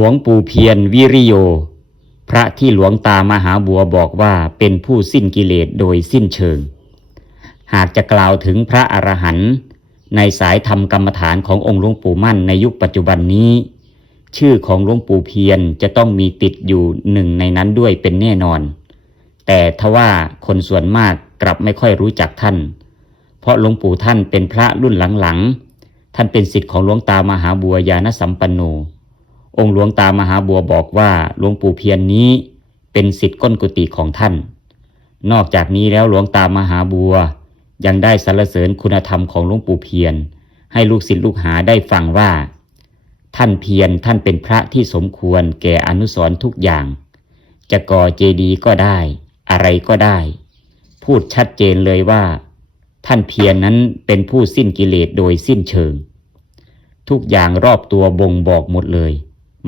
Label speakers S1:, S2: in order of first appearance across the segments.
S1: หลวงปู่เพียรวิริโย พระที่หลวงตามหาบัวบอกว่าเป็นผู้สิ้นกิเลสโดยสิ้นเชิง หากจะกล่าวถึงพระอรหันต์ในสายธรรมกรรมฐานขององค์หลวงปู่มั่นในยุคปัจจุบันนี้ ชื่อของหลวงปู่เพียรจะต้องมีติดอยู่หนึ่งในนั้นด้วยเป็นแน่นอน แต่ทว่าคนส่วนมากกลับไม่ค่อยรู้จักท่าน เพราะหลวงปู่ท่านเป็นพระรุ่นหลังๆ ท่านเป็นศิษย์ของหลวงตามหาบัวยานสัมปันโน องค์หลวงตามหาบัวบอกว่าหลวงปู่เพียรนนี้เป็นศิษย์ก้นกุฏิของท่าน นอกจากนี้แล้วหลวงตามหาบัว ยังได้สรรเสริญคุณธรรมของหลวงปู่เพียรให้ลูกศิษย์ลูกหาได้ฟังว่า ท่านเพียรท่านเป็นพระที่สมควรแก่อนุสรทุกอย่าง จะก่อเจดีย์ก็ได้ อะไรก็ได้ พูดชัดเจนเลยว่า ท่านเพียรนนั้นเป็นผู้สิ้นกิเลสโดยสิ้นเชิง ทุกอย่างรอบตัวบ่งบอกหมดเลย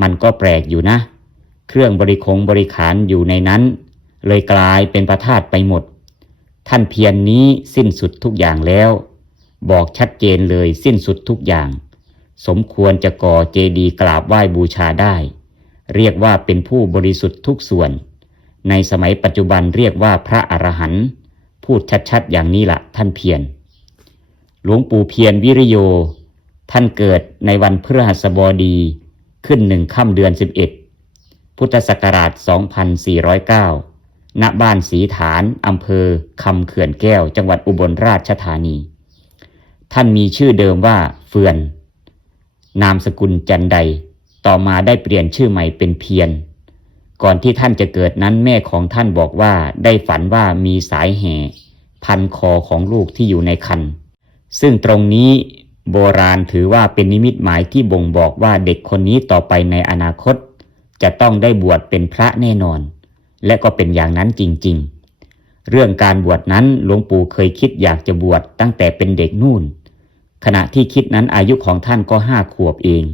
S1: มันก็แปลกอยู่นะ เครื่องบริคงบริขารอยู่ในนั้น เลยกลายเป็นประธาตไปหมด ท่านเพียรนนี้สิ้นสุดทุกอย่างแล้ว บอกชัดเจนเลยสิ้นสุดทุกอย่าง สมควรจะก่อเจดีกราบไหว้บูชาได้ เรียกว่าเป็นผู้บริสุทธิ์ทุกส่วน ในสมัยปัจจุบันเรียกว่าพระอรหันต์พูดชัดๆ อย่างนี้ละท่านเพียรหลวงปู่เพียรวิริโย ท่านเกิดในวันพฤหัสบดี ขึ้นหนึ่งค่ำเดือน 11 พุทธศักราช 2409 ณ บ้านสีฐาน อำเภอคำเขื่อนแก้ว จังหวัดอุบลราชธานี ท่านมีชื่อเดิมว่าเฟือน นามสกุลจันใดต่อมาได้เปลี่ยนชื่อใหม่เป็นเพียร ก่อนที่ท่านจะเกิดนั้นแม่ของท่านบอกว่าได้ฝันว่ามีสายแห่ พันคอของลูกที่อยู่ในคัน ซึ่งตรงนี้ โบราณถือว่าเป็นนิมิตหมายที่บ่งบอกว่าเด็กคนนี้ต่อไปในอนาคต จะต้องได้บวชเป็นพระแน่นอน และก็เป็นอย่างนั้นจริง ๆ เรื่องการบวชนั้นหลวงปู่เคยคิดอยากจะบวชตั้งแต่เป็นเด็กนู่น ขณะที่คิดนั้นอายุของท่านก็ห้าขวบเอง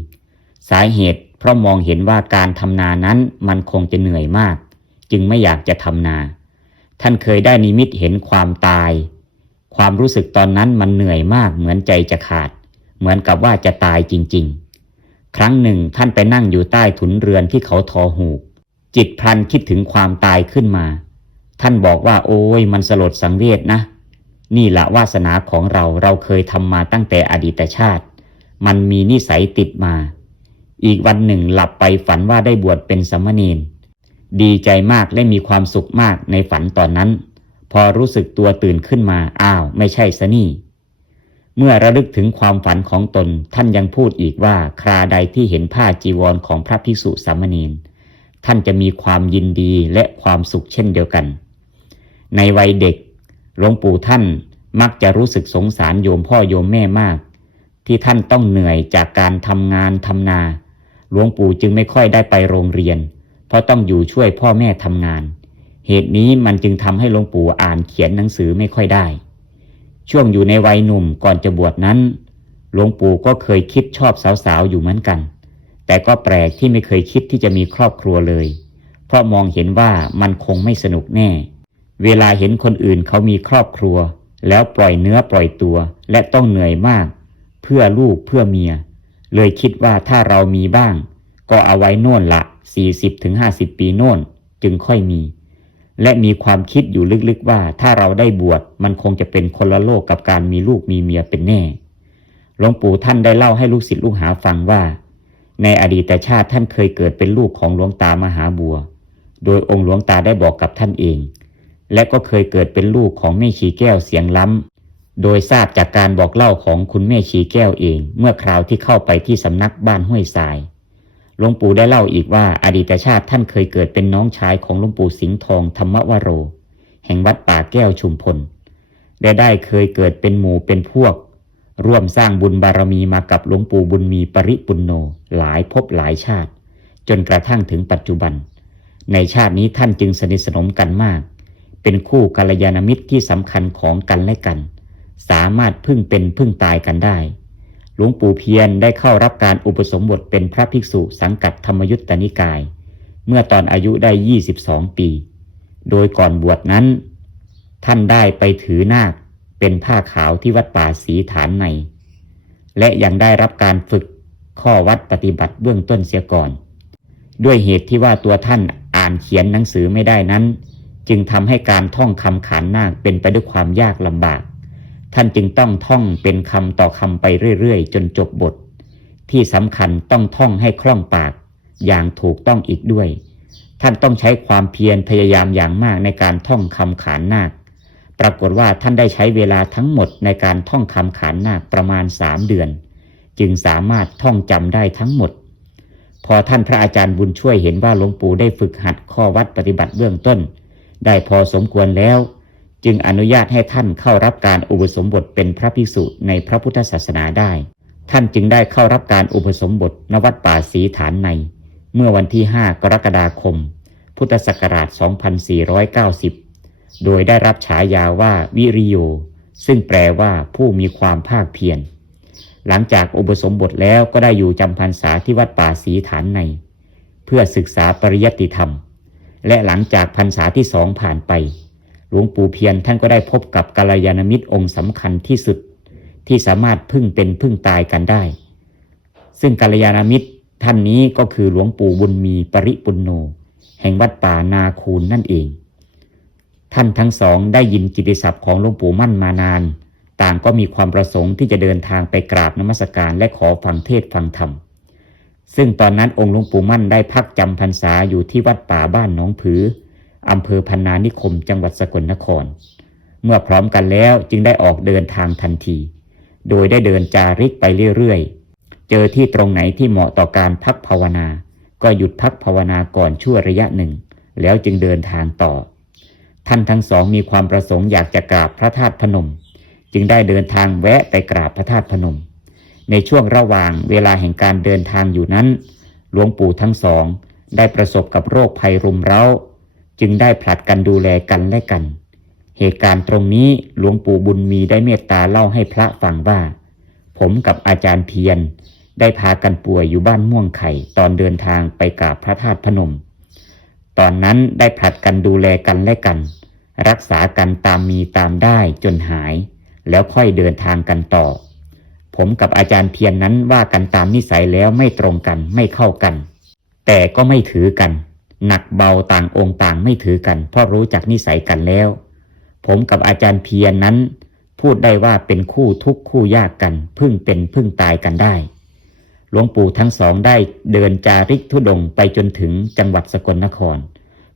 S1: สาเหตุเพราะมองเห็นว่าการทำนานั้นมันคงจะเหนื่อยมาก จึงไม่อยากจะทำนา ท่านเคยได้นิมิตเห็นความตาย ความรู้สึกตอนนั้นมันเหนื่อยมากเหมือนใจจะขาด เหมือนกับว่าจะตายจริง ๆ ครั้งหนึ่งท่านไปนั่งอยู่ใต้ถุนเรือนที่เขาทอหูก จิตพลันคิดถึงความตายขึ้นมา ท่านบอกว่าโอ้ยมันสลดสังเวชนะ นี่ละวาสนาของเราเราเคยทำมาตั้งแต่อดีตชาติ มันมีนิสัยติดมา อีกวันหนึ่งหลับไปฝันว่าได้บวชเป็นสมเณรดีใจมากและมีความสุขมากในฝันตอนนั้น อรู้สึกตัวตื่นขึ้นมาอ้าวไม่ใช่สนี่ เมื่อระลึกถึงความฝันของตนท่านยังพูดอีกว่าคราใดที่เห็นผ้าจีวรของพระภิกษุสามเณรท่านจะมีความยินดีและความสุขเช่นเดียวกัน ในวัยเด็กหลวงปู่ท่านมักจะรู้สึกสงสารโยมพ่อโยมแม่มาก ที่ท่านต้องเหนื่อยจากการทำงานทำนาหลวงปู่จึงไม่ค่อยได้ไปโรงเรียน เพราะต้องอยู่ช่วยพ่อแม่ทำงาน เหตุนี้มันจึงทำให้หลวงปู่อ่านเขียนหนังสือไม่ค่อยได้ ช่วงอยู่ในวัยหนุ่มก่อนจะบวชนั้น หลวงปู่ก็เคยคิดชอบสาวๆอยู่เหมือนกัน แต่ก็แปลกที่ไม่เคยคิดที่จะมีครอบครัวเลย เพราะมองเห็นว่ามันคงไม่สนุกแน่ เวลาเห็นคนอื่นเขามีครอบครัว แล้วปล่อยเนื้อปล่อยตัว และต้องเหนื่อยมาก เพื่อลูกเพื่อเมีย เลยคิดว่าถ้าเรามีบ้าง ก็เอาไว้โน่นละ40-50 ปีโน่นจึงค่อยมี และมีความคิดอยู่ลึกๆว่าถ้าเราได้บวชมันคงจะเป็นคนละโลกกับการมีลูกมีเมียเป็นแน่ หลวงปู่ท่านได้เล่าให้ลูกศิษย์ลูกหาฟังว่า ในอดีตชาติท่านเคยเกิดเป็นลูกของหลวงตามหาบัว โดยองค์หลวงตาได้บอกกับท่านเอง และก็เคยเกิดเป็นลูกของแม่ชีแก้วเสียงล้ำ โดยทราบจากการบอกเล่าของคุณแม่ชีแก้วเอง เมื่อคราวที่เข้าไปที่สำนักบ้านห้วยทราย หลวงปู่ได้เล่าอีกว่าอดีตชาติท่านเคยเกิดเป็นน้องชายของหลวงปู่สิงห์ทองธรรมวโร แห่งวัดป่าแก้วชุมพลและได้เคยเกิดเป็นหมู่เป็นพวก ร่วมสร้างบุญบารมีมากับหลวงปู่บุญมีปริปุณโนหลายภพหลายชาติ จนกระทั่งถึงปัจจุบัน ในชาตินี้ท่านจึงสนิทสนมกันมาก เป็นคู่กัลยาณมิตรที่สำคัญของกันและกัน สามารถพึ่งเป็นพึ่งตายกันได้ หลวงปู่เพียรได้เข้ารับการอุปสมบทเป็นพระภิกษุสังกัดธรรมยุตตนิกาย เมื่อตอนอายุได้ 22 ปี โดยก่อนบวชนั้น ท่านได้ไปถือนาคเป็นผ้าขาวที่วัดป่าสีฐานใน และยังได้รับการฝึกข้อวัดปฏิบัติเบื้องต้นเสียก่อน ด้วยเหตุที่ว่าตัวท่านอ่านเขียนหนังสือไม่ได้นั้น จึงทำให้การท่องคำขานนาคเป็นไปด้วยความยากลำบาก ท่านจึงต้องท่องเป็นคำต่อคำไปเรื่อยๆ จนจบบท ที่สำคัญต้องท่องให้คล่องปาก อย่างถูกต้องอีกด้วย ท่านต้องใช้ความเพียรพยายามอย่างมากในการท่องคำขานนาค ปรากฏว่าท่านได้ใช้เวลาทั้งหมดในการท่องคำขานนาคประมาณสามเดือน จึงสามารถท่องจำได้ทั้งหมด พอท่านพระอาจารย์บุญช่วยเห็นว่าหลวงปู่ได้ฝึกหัดข้อวัดปฏิบัติเบื้องต้น ได้พอสมควรแล้ว จึงอนุญาตให้ท่านเข้ารับการอุปสมบทเป็นพระภิกษุในพระพุทธศาสนาได้ ท่านจึงได้เข้ารับการอุปสมบทณวัดป่าศรีฐานใน เมื่อวันที่ 5 กรกฎาคม พุทธศักราช 2490 โดยได้รับฉายาว่าวิริโย ซึ่งแปลว่าผู้มีความภาคเพียร หลังจากอุปสมบทแล้วก็ได้อยู่จำพรรษาที่วัดป่าศรีฐานใน เพื่อศึกษาปริยัติธรรม และหลังจากพรรษาที่สองผ่านไป หลวงปู่เพียรท่านก็ได้พบกับกัลยาณมิตรองค์สำคัญที่สุด ที่สามารถพึ่งเป็นพึ่งตายกันได้ ซึ่งกัลยาณมิตรท่านนี้ก็คือหลวงปู่บุญมีปริปุณโน แห่งวัดป่านาคูนนั่นเอง ท่านทั้งสองได้ยินกิติศัพท์ของหลวงปู่มั่นมานาน ต่างก็มีความประสงค์ที่จะเดินทางไปกราบนมัสการและขอฟังเทศฟังธรรมซึ่งตอนนั้นองค์หลวงปู่มั่นได้พักจำพรรษาอยู่ที่วัดป่าบ้านหนองผือ อำเภอพันนานิคม จังหวัดสกลนคร เมื่อพร้อมกันแล้วจึงได้ออกเดินทางทันที โดยได้เดินจาริกไปเรื่อยๆ เจอที่ตรงไหนที่เหมาะต่อการพักภาวนา ก็หยุดพักภาวนาก่อนชั่วระยะหนึ่ง แล้วจึงเดินทางต่อ ท่านทั้งสองมีความประสงค์อยากจะกราบพระธาตุพนม จึงได้เดินทางแวะไปกราบพระธาตุพนม ในช่วงระหว่างเวลาแห่งการเดินทางอยู่นั้น หลวงปู่ทั้งสองได้ประสบกับโรคภัยรุมเร้า จึงได้ผลัดกันดูแลกันและกัน เหตุการณ์ตรงนี้หลวงปู่บุญมีได้เมตตาเล่าให้พระฟังว่า ผมกับอาจารย์เพียรได้พากันป่วยอยู่บ้านม่วงไข่ตอนเดินทางไปกราบพระธาตุพนม ตอนนั้นได้ผลัดกันดูแลกันและกัน รักษากันตามมีตามได้จนหาย แล้วค่อยเดินทางกันต่อ ผมกับอาจารย์เพียรนนั้นว่ากันตามนิสัยแล้วไม่ตรงกันไม่เข้ากัน แต่ก็ไม่ถือกัน หนักเบาต่างองค์ต่างไม่ถือกัน เพราะรู้จักนิสัยกันแล้ว ผมกับอาจารย์เพียรนนั้น พูดได้ว่าเป็นคู่ทุกคู่ยากกัน พึ่งเป็นพึ่งตายกันได้ หลวงปู่ทั้งสองได้เดินจาริกทุดงไปจนถึงจังหวัดสกลนคร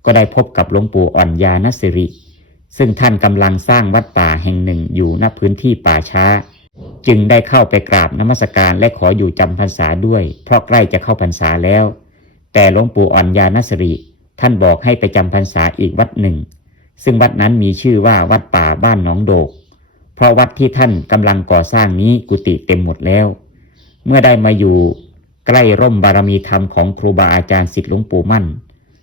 S1: ก็ได้พบกับหลวงปู่อ่อนยานสิริ ซึ่งท่านกำลังสร้างวัดป่าแห่งหนึ่งอยู่ณพื้นที่ป่าช้า จึงได้เข้าไปกราบนมัสการและขออยู่จำพรรษาด้วย เพราะใกล้จะเข้าพรรษาแล้ว แต่หลวงปู่อ่อนยานสิริท่านบอกให้ไปจำพรรษาอีกวัดหนึ่ง ซึ่งวัดนั้นมีชื่อว่าวัดป่าบ้านหนองโดก เพราะวัดที่ท่านกำลังก่อสร้างนี้กุฏิเต็มหมดแล้ว เมื่อได้มาอยู่ใกล้ร่มบารมีธรรมของครูบาอาจารย์สิทธิหลวงปู่มั่น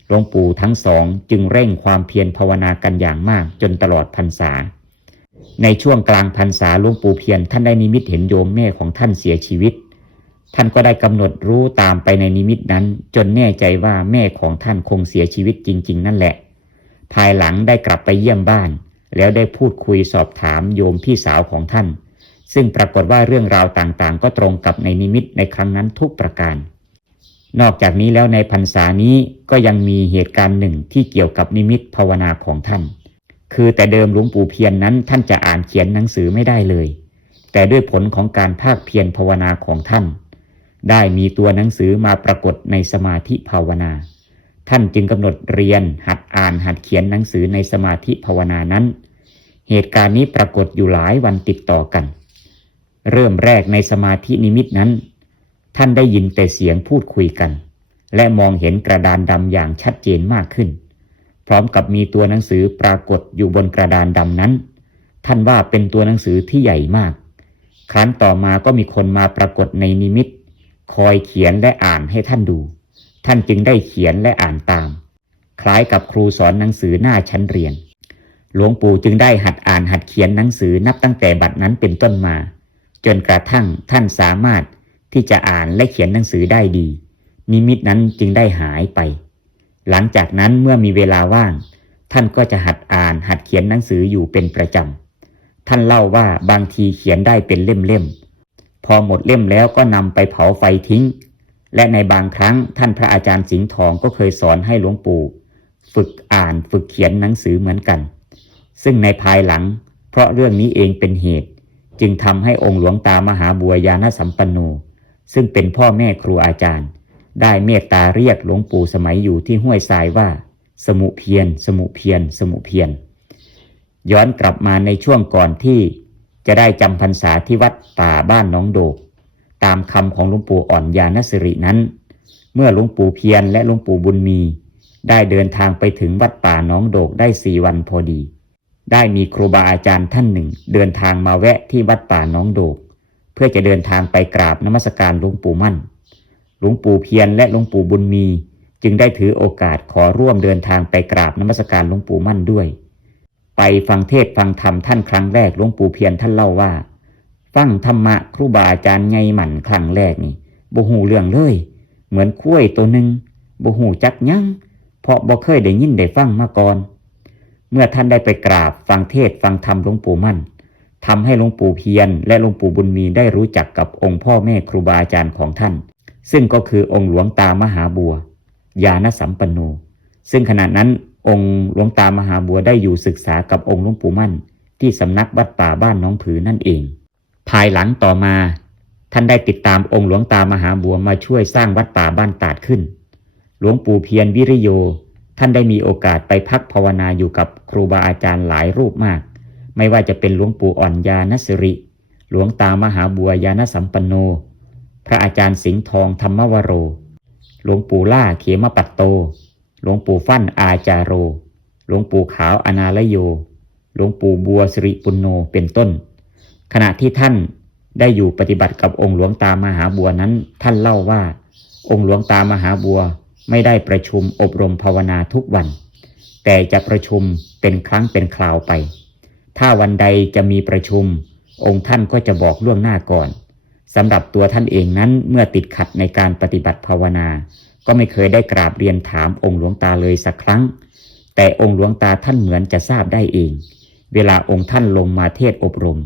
S1: หลวงปู่ทั้งสองจึงเร่งความเพียรภาวนากันอย่างมากจนตลอดพรรษา ในช่วงกลางพรรษาหลวงปู่เพียรท่านได้นิมิตเห็นโยมแม่ของท่านเสียชีวิต ท่านก็ได้กำหนดรู้ตามไปในนิมิตนั้น จนแน่ใจว่าแม่ของท่านคงเสียชีวิตจริง ๆ นั่นแหละ ภายหลังได้กลับไปเยี่ยมบ้าน แล้วได้พูดคุยสอบถามโยมพี่สาวของท่าน ซึ่งปรากฏว่าเรื่องราวต่างๆ ก็ตรงกับในนิมิตในครั้งนั้นทุกประการ นอกจากนี้แล้วในพรรษานี้ก็ยังมีเหตุการณ์หนึ่งที่เกี่ยวกับนิมิตภาวนาของท่าน คือแต่เดิมหลวงปู่เพียรนนั้นท่านจะอ่านเขียนหนังสือไม่ได้เลย แต่ด้วยผลของการภาคเพียรภาวนาของท่าน ได้มีตัวหนังสือมาปรากฏในสมาธิภาวนา ท่านจึงกำหนดเรียนหัดอ่านหัดเขียนหนังสือในสมาธิภาวนานั้น เหตุการณ์นี้ปรากฏอยู่หลายวันติดต่อกัน เริ่มแรกในสมาธินิมิตนั้น ท่านได้ยินแต่เสียงพูดคุยกัน และมองเห็นกระดานดำอย่างชัดเจนมากขึ้น พร้อมกับมีตัวหนังสือปรากฏอยู่บนกระดานดำนั้น ท่านว่าเป็นตัวหนังสือที่ใหญ่มาก ครั้นต่อมาก็มีคนมาปรากฏในนิมิต คอยเขียนและอ่านให้ท่านดู ท่านจึงได้เขียนและอ่านตาม คล้ายกับครูสอนหนังสือหน้าชั้นเรียน หลวงปู่จึงได้หัดอ่านหัดเขียนหนังสือนับตั้งแต่บัดนั้นเป็นต้นมา จนกระทั่งท่านสามารถที่จะอ่านและเขียนหนังสือได้ดี นิมิตนั้นจึงได้หายไป หลังจากนั้นเมื่อมีเวลาว่าง ท่านก็จะหัดอ่านหัดเขียนหนังสืออยู่เป็นประจำท่านเล่าว่าบางทีเขียนได้เป็นเล่มๆ พอหมดเล่มแล้วก็นำไปเผาไฟทิ้ง และในบางครั้งท่านพระอาจารย์สิงห์ทองก็เคยสอนให้หลวงปู่ ฝึกอ่านฝึกเขียนหนังสือเหมือนกัน ซึ่งในภายหลัง เพราะเรื่องนี้เองเป็นเหตุ จึงทำให้องค์หลวงตามหาบัวยานสัมปันโนซึ่งเป็นพ่อแม่ครูอาจารย์ ได้เมตตาเรียกหลวงปู่สมัยอยู่ที่ห้วยทรายว่า สมุเพียรสมุเพียรสมุเพียรย้อนกลับมาในช่วงก่อนที่ จะได้จำพรรษาที่วัดป่าบ้านน้องโดก ตามคำของหลวงปู่อ่อนยานสิรินั้น เมื่อหลวงปู่เพียรและหลวงปู่บุญมี ได้เดินทางไปถึงวัดป่าน้องโดกได้สี่วันพอดี ได้มีครูบาอาจารย์ท่านหนึ่ง เดินทางมาแวะที่วัดป่าน้องโดก เพื่อจะเดินทางไปกราบนมัสการหลวงปู่มั่น หลวงปู่เพียรและหลวงปู่บุญมี จึงได้ถือโอกาสขอร่วมเดินทางไปกราบนมัสการหลวงปู่มั่นด้วย ไปฟังเทศฟังธรรมท่านครั้งแรกหลวงปู่เพียรท่านเล่าว่า ฟังธรรมะครูบาอาจารย์ไงหมั่นครั้งแรกนี่บ่หูเรื่องเลย เหมือนคุ้ยตัวหนึ่งบ่หูจักยังเพราะบ่เคยได้ยินได้ฟังมาก่อน เมื่อท่านได้ไปกราบฟังเทศฟังธรรมหลวงปู่มั่นทำให้หลวงปู่เพียรและหลวงปู่บุญมีได้รู้จักกับองค์พ่อแม่ครูบาอาจารย์ของท่าน ซึ่งก็คือองค์หลวงตามหาบัวญาณสัมปันโนซึ่งขณะนั้น องค์หลวงตามหาบัวได้อยู่ศึกษากับองค์หลวงปู่มั่น ที่สำนักวัดป่าบ้านน้องผือนั่นเอง ภายหลังต่อมา ท่านได้ติดตามองค์หลวงตามหาบัวมาช่วยสร้างวัดป่าบ้านตาดขึ้น หลวงปู่เพียรวิริโย ท่านได้มีโอกาสไปพักภาวนาอยู่กับครูบาอาจารย์หลายรูปมาก ไม่ว่าจะเป็นหลวงปู่อ่อนยานสิริ หลวงตามหาบัวยานสัมปันโน พระอาจารย์สิงห์ทองธรรมวโร หลวงปู่ล่าเขมปัตโต หลวงปู่ฟั่นอาจาโร หลวงปู่ขาวอนาลโย หลวงปู่บัวสิริปุณโนเป็นต้น ขณะที่ท่านได้อยู่ปฏิบัติกับองค์หลวงตามหาบัวนั้น ท่านเล่าว่า องค์หลวงตามหาบัวไม่ได้ประชุมอบรมภาวนาทุกวัน แต่จะประชุมเป็นครั้งเป็นคราวไป ถ้าวันใดจะมีประชุม องค์ท่านก็จะบอกล่วงหน้าก่อนสำหรับตัวท่านเองนั้นเมื่อติดขัดในการปฏิบัติภาวนา ก็ไม่เคยได้กราบเรียนถามองค์หลวงตาเลยสักครั้ง แต่องค์หลวงตาท่านเหมือนจะทราบได้เอง เวลาองค์ท่านลงมาเทศอบรม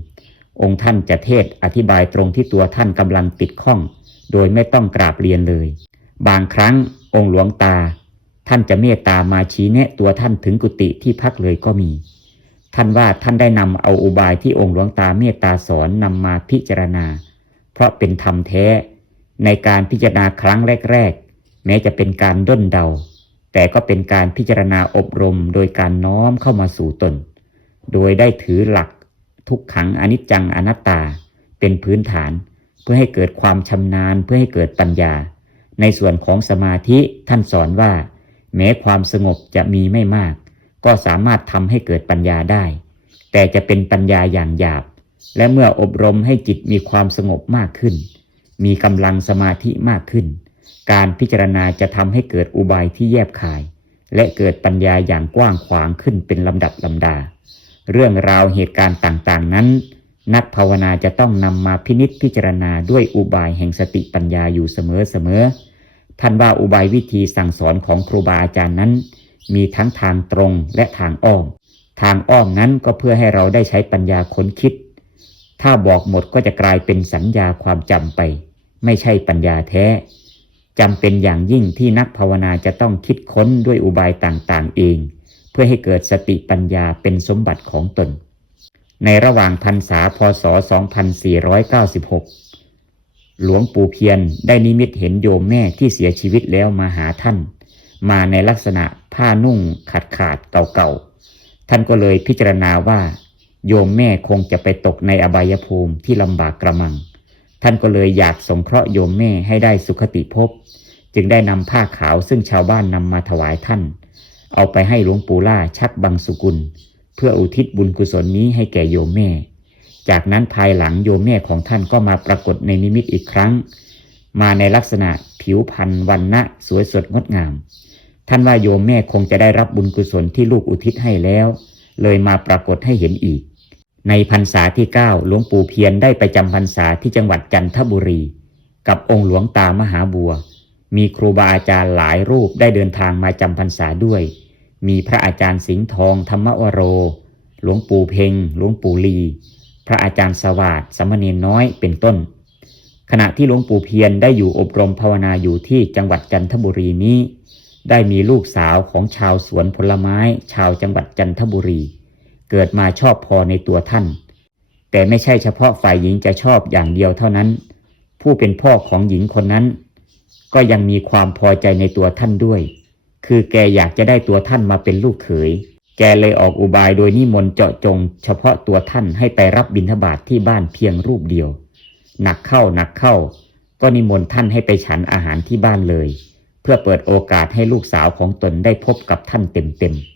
S1: องค์ท่านจะเทศอธิบายตรงที่ตัวท่านกำลังติดข้อง โดยไม่ต้องกราบเรียนเลย บางครั้งองค์หลวงตา ท่านจะเมตตามาชี้แนะตัวท่านถึงกุฏิที่พักเลยก็มี ท่านว่าท่านได้นำเอาอุบายที่องค์หลวงตาเมตตาสอนนำมาพิจารณา เพราะเป็นธรรมแท้ ในการพิจารณาครั้งแรก แม้จะเป็นการด้นเดา แต่ก็เป็นการพิจารณาอบรมโดยการน้อมเข้ามาสู่ตน โดยได้ถือหลักทุกขังอนิจจังอนัตตา เป็นพื้นฐาน เพื่อให้เกิดความชำนาญเพื่อให้เกิดปัญญา ในส่วนของสมาธิท่านสอนว่า แม้ความสงบจะมีไม่มาก ก็สามารถทำให้เกิดปัญญาได้ แต่จะเป็นปัญญาอย่างหยาบ และเมื่ออบรมให้จิตมีความสงบมากขึ้น มีกำลังสมาธิมากขึ้น การพิจารณาจะทำให้เกิดอุบายที่แยบคาย และเกิดปัญญาอย่างกว้างขวางขึ้นเป็นลำดับลำดา เรื่องราวเหตุการณ์ต่างๆ นั้น นักภาวนาจะต้องนำมาพินิษพิจารณาด้วยอุบายแห่งสติปัญญาอยู่เสมอๆท่านว่าอุบายวิธีสั่งสอนของครูบาอาจารย์นั้น มีทั้งทางตรงและทางอ้อม ทางอ้อมนั้นก็เพื่อให้เราได้ใช้ปัญญาค้นคิด ถ้าบอกหมดก็จะกลายเป็นสัญญาความจำไป ไม่ใช่ปัญญาแท้ จำเป็นอย่างยิ่งที่นักภาวนาจะต้องคิดค้นด้วยอุบายต่างๆ เอง เพื่อให้เกิดสติปัญญาเป็นสมบัติของตน ในระหว่างพรรษาพศ 2496 หลวงปู่เพียรได้นิมิตเห็นโยมแม่ที่เสียชีวิตแล้วมาหาท่าน มาในลักษณะผ้านุ่งขาดขาดเก่าๆ ท่านก็เลยพิจารณาว่า โยมแม่คงจะไปตกในอบายภูมิที่ลำบากกระมัง ท่านก็เลยอยากสงเคราะห์โยมแม่ให้ได้สุขติภพ จึงได้นำผ้าขาวซึ่งชาวบ้านนำมาถวายท่าน เอาไปให้หลวงปู่ล่าชักบังสุกุล เพื่ออุทิศบุญกุศลนี้ให้แก่โยมแม่ จากนั้นภายหลังโยมแม่ของท่านก็มาปรากฏในนิมิตอีกครั้ง มาในลักษณะผิวพรรณวันณะสวยสดงดงาม ท่านว่าโยมแม่คงจะได้รับบุญกุศลที่ลูกอุทิศให้แล้ว เลยมาปรากฏให้เห็นอีก ในพรรษาที่ 9 หลวงปู่เพียรได้ไปจำพรรษาที่จังหวัดจันทบุรี กับองค์หลวงตามหาบัว มีครูบาอาจารย์หลายรูปได้เดินทางมาจำพรรษาด้วย มีพระอาจารย์สิงห์ทองธรรมวโร หลวงปู่เพ็งหลวงปู่ลี พระอาจารย์สวัสดิ์สมเณรน้อยเป็นต้น ขณะที่หลวงปู่เพียรได้อยู่อบรมภาวนาอยู่ที่จังหวัดจันทบุรีนี้ ได้มีลูกสาวของชาวสวนผลไม้ ชาวจังหวัดจันทบุรี เกิดมาชอบพอในตัวท่าน แต่ไม่ใช่เฉพาะฝ่ายหญิงจะชอบอย่างเดียวเท่านั้น ผู้เป็นพ่อของหญิงคนนั้น ก็ยังมีความพอใจในตัวท่านด้วย คือแกอยากจะได้ตัวท่านมาเป็นลูกเขย แกเลยออกอุบายโดยนิมนต์เจาะจง เฉพาะตัวท่านให้ไปรับบิณฑบาตทที่บ้านเพียงรูปเดียว หนักเข้าหนักเข้า ก็นิมนต์ท่านให้ไปฉันอาหารที่บ้านเลย เพื่อเปิดโอกาสให้ลูกสาวของตนได้พบกับท่านเต็มๆ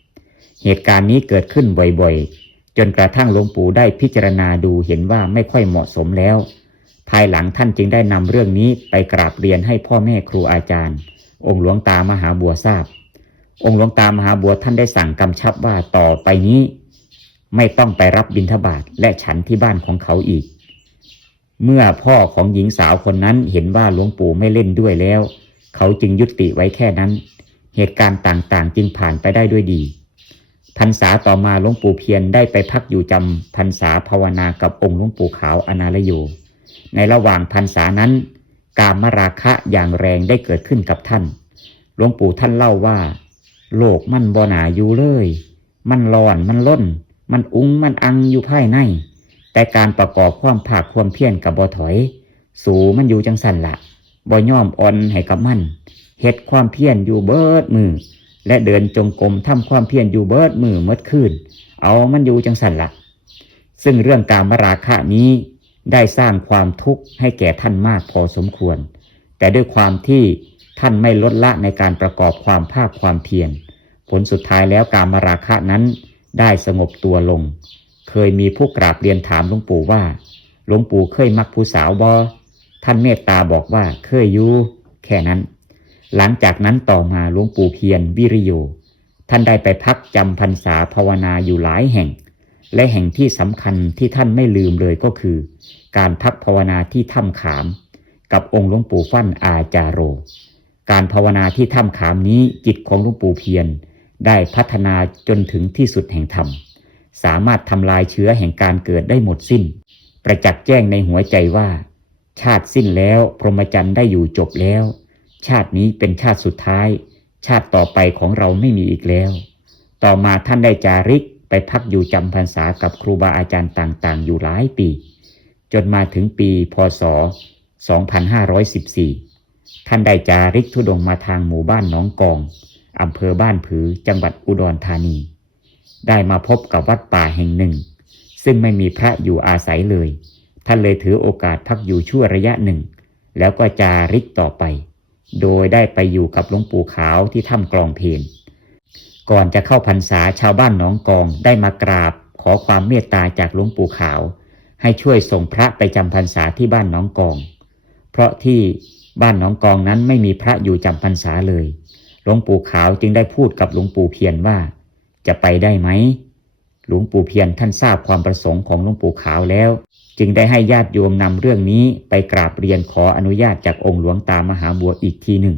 S1: เหตุการณ์นี้เกิดขึ้นบ่อยๆ จนกระทั่งหลวงปู่ได้พิจารณาดูเห็นว่าไม่ค่อยเหมาะสมแล้ว ภายหลังท่านจึงได้นำเรื่องนี้ไปกราบเรียนให้พ่อแม่ครูอาจารย์ องค์หลวงตามหาบัวทราบ องค์หลวงตามหาบัวท่านได้สั่งกำชับว่าต่อไปนี้ ไม่ต้องไปรับบิณฑบาตและฉันที่บ้านของเขาอีก เมื่อพ่อของหญิงสาวคนนั้นเห็นว่าหลวงปู่ไม่เล่นด้วยแล้ว เขาจึงยุติไว้แค่นั้น เหตุการณ์ต่างๆ จึงผ่านไปได้ด้วยดี พรรษาต่อมาหลวงปู่เพียรได้ไปพักอยู่จำพรรษาภาวนากับองค์หลวงปู่ขาวอนาลโยในระหว่างพรรษานั้น กามราคะอย่างแรงได้เกิดขึ้นกับท่าน หลวงปู่ท่านเล่าว่า โลกมันบ่หนาอยู่เลย มันร้อนมันล้น มันอุ้งมันอังอยู่ภายใน แต่การประกอบความภาคความเพียรกับบ่ถอย สูมันอยู่จังสันละบ่ย่อมอ่อนให้กับมันเฮ็ดความเพียรอยู่เบิดมือ และเดินจงกรมทำความเพียรอยู่เบิดมือเมดคืนเอามันอยู่จังสันละซึ่งเรื่องการมราคะนี้ได้สร้างความทุกข์ให้แก่ท่านมากพอสมควร แต่ด้วยความที่ท่านไม่ลดละในการประกอบความภาคความเพียร ผลสุดท้ายแล้วการมราคะนั้นได้สงบตัวลง เคยมีผู้กราบเรียนถามหลวงปู่ว่า หลวงปู่เคยมักผู้สาวบอท่านเมตตาบอกว่าเคยอยู่แค่นั้น หลังจากนั้นต่อมาหลวงปู่เพียรวิริโย ท่านได้ไปพักจำพรรษาภาวนาอยู่หลายแห่ง และแห่งที่สำคัญที่ท่านไม่ลืมเลยก็คือ การพักภาวนาที่ถ้ำขาม กับองค์หลวงปู่ฟั่นอาจาโร การภาวนาที่ถ้ำขามนี้จิตของหลวงปู่เพียรได้พัฒนาจนถึงที่สุดแห่งธรรม สามารถทำลายเชื้อแห่งการเกิดได้หมดสิ้น ประจักษ์แจ้งในหัวใจว่า ชาติสิ้นแล้ว พรหมจรรย์ได้อยู่จบแล้ว ชาตินี้เป็นชาติสุดท้าย ชาติต่อไปของเราไม่มีอีกแล้ว ต่อมาท่านได้จาริกไปพักอยู่จำพรรษากับครูบาอาจารย์ต่างๆ อยู่หลายปี จนมาถึงปีพศ 2514 ท่านได้จาริกทุดงมาทางหมู่บ้านหนองกองอำเภอบ้านผือจังหวัดอุดรธานี ได้มาพบกับวัดป่าแห่งหนึ่ง ซึ่งไม่มีพระอยู่อาศัยเลย ท่านเลยถือโอกาสพักอยู่ชั่วระยะหนึ่ง แล้วก็จาริกต่อไป โดยได้ไปอยู่กับหลวงปู่ขาวที่ถ้ำกลองเพนก่อนจะเข้าพรรษาชาวบ้านหนองกองได้มากราบ ขอความเมตตาจากหลวงปู่ขาว ให้ช่วยส่งพระไปจำพรรษาที่บ้านหนองกอง เพราะที่บ้านหนองกองนั้นไม่มีพระอยู่จำพรรษาเลย หลวงปู่ขาวจึงได้พูดกับหลวงปู่เพียรว่า จะไปได้ไหมหลวงปู่เพียรท่านทราบความประสงค์ของหลวงปู่ขาวแล้ว จึงได้ให้ญาติโยมนำเรื่องนี้ไปกราบเรียนขออนุญาตจากองค์หลวงตามหาบัวอีกทีหนึ่ง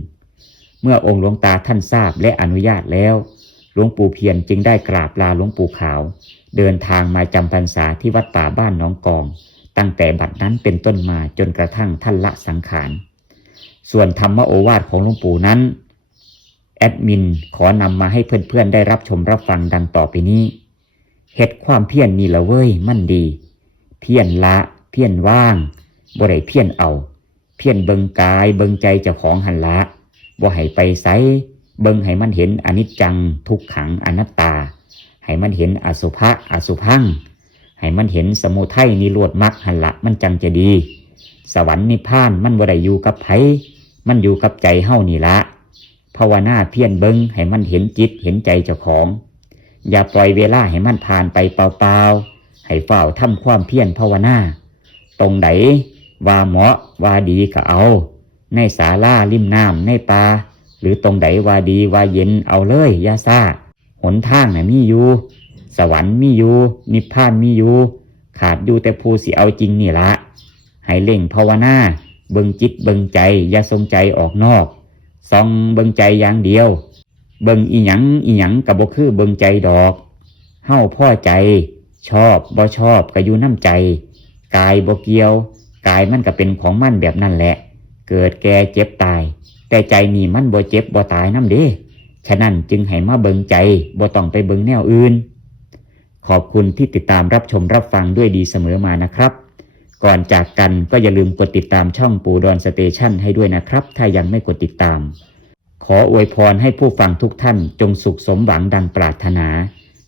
S1: เมื่อองค์หลวงตาท่านทราบและอนุญาตแล้ว หลวงปู่เพียรจึงได้กราบลาหลวงปู่ขาว เดินทางมาจำพรรษาที่วัดป่าบ้านหนองกอง ตั้งแต่บัดนั้นเป็นต้นมาจนกระทั่งท่านละสังขาร ส่วนธรรมโอวาทของหลวงปู่นั้น แอดมินขอนำมาให้เพื่อนๆได้รับชมรับฟังดังต่อไปนี้เฮ็ดความเพียรนี่ละเว้ยมั่นดี พียรละ เพียรว่างบ่ได้เพียรเอา เพียรเบิงกายเบิงใจเจ้าของหันละบ่ให้ไปไสเบิงให้มันเห็นอนิจจังทุกขังอนัตตา ให้มันเห็นอสุภะอสุพังให้มันเห็นสมุทัยนิโรธมรรคหันละมันจังจะดี สวรรค์นิพพานมันบ่ได้อยู่กับไผมันอยู่กับใจเฮานี่ละภาวนาเพียรเบิงให้มันเห็นจิตเห็นใจเจ้าของ อย่าปล่อยเวลาให้มันผ่านไปเปล่าๆ ให้เฝ้าทำความเพียรภาวนา ตรงไหนว่าเหมาะว่าดีก็เอา ในศาลาริมน้ำในป่าหรือตรงไหนว่าดีว่าเย็นเอาเลยยาซาหนทางน่ะมีอยู่ สวรรค์มีอยู่ นิพพานมีอยู่ ขาดอยู่แต่ผู้สิเอาจริงนี่ละ ให้เล่งภาวนา เบิงจิตเบิงใจอย่าทรงใจออกนอกซองเบิงใจอย่างเดียว เบิงอีหยังอีหยังกับบ่คือเบิงใจดอก เฮ้าพ่อใจ ชอบบ่ชอบก็อยู่น้ำใจ กายบ่เกี่ยว กายมันก็เป็นของมันแบบนั่นแหละ เกิดแก่เจ็บตาย แต่ใจนี่มันบ่เจ็บบ่ตายน้ำเด้ฉะนั้นจึงให้มาเบิงใจบ่ต้องไปเบิงแนวอื่น ขอบคุณที่ติดตามรับชมรับฟังด้วยดีเสมอมานะครับ ก่อนจากกันก็อย่าลืมกดติดตามช่องปูดอนสเตชันให้ด้วยนะครับ ถ้ายังไม่กดติดตาม ขออวยพรให้ผู้ฟังทุกท่านจงสุขสมหวังดังปรารถนา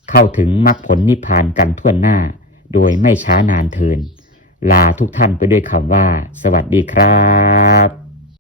S1: เข้าถึงมรรคผลนิพพานกันทั่วหน้า โดยไม่ช้านานเทิน ลาทุกท่านไปด้วยคำว่า สวัสดีครับ